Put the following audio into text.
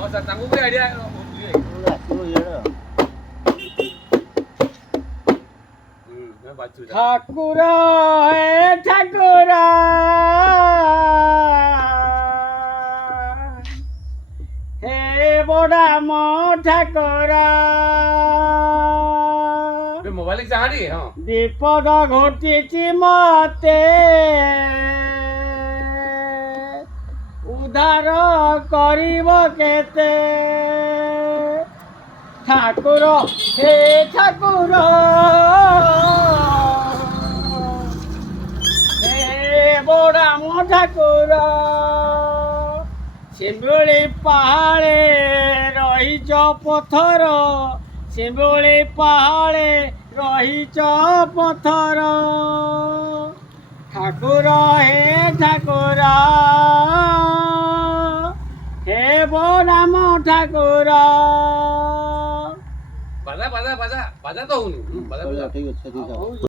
ତାଙ୍କୁ ବି ଆଇଡିଆ ଠାକୁର ହେ ଠାକୁର ହେ ବଡ଼ାମ ଠାକୁର ମୋବାଇଲ ଚାହାଁଟି ହଁ ବିପଦ ଘଟିଛି ମତେ ଉଦ୍ଧାର କରିବ କେତେ ଠାକୁର ହେ ଠାକୁର ହେ ବଡ଼ାମ ଠାକୁର ଶିମିଳି ପାହାଳେ ରହିଛ ପଥର ଶିମିଳି ପାହାଳେ ରହିଛ ପଥର ଠାକୁର ହେ ଠାକୁର ହେ ବଡ଼ାମ ଠାକୁର ବାଜା ବାଜା ବାଜା ବାଜା ତ ହଉନି ବାଜା ଠିକ ଅଛି